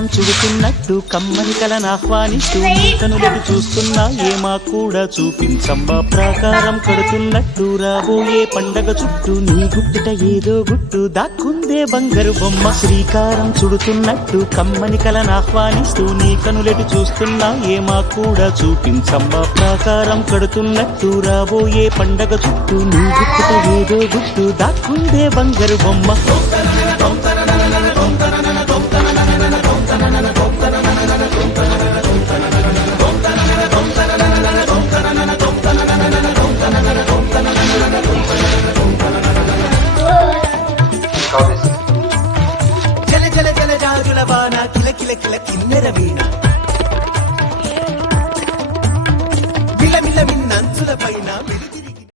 శ్రీకారం చుడుతున్నట్టు కమ్మని కలను ఆహ్వానిస్తూ నీ కనులకి చూస్తున్నా ఏమా కూడా చూపించమ్మా ప్రాకారం కడుతున్నట్టు రాబోయే పండగ చుట్టూ నీ గుట్టిట ఏదో గుట్టు దాక్కుందే బంగారు బొమ్మ శ్రీకారం చుడుతున్నట్టు కమ్మని కలను ఆహ్వానిస్తూ నీ కనులకి చూస్తున్నా ఏమా కూడా చూపించమ్మా ప్రాకారం కడుతున్నట్టు రాబోయే పండగ చుట్టూ నీ గుట్టిట ఏదో గుట్టు దాక్కుందే బంగారు బొమ్మ జల జల జల జాజుల వాన కిల కిల కిల కిన్నెర వీణ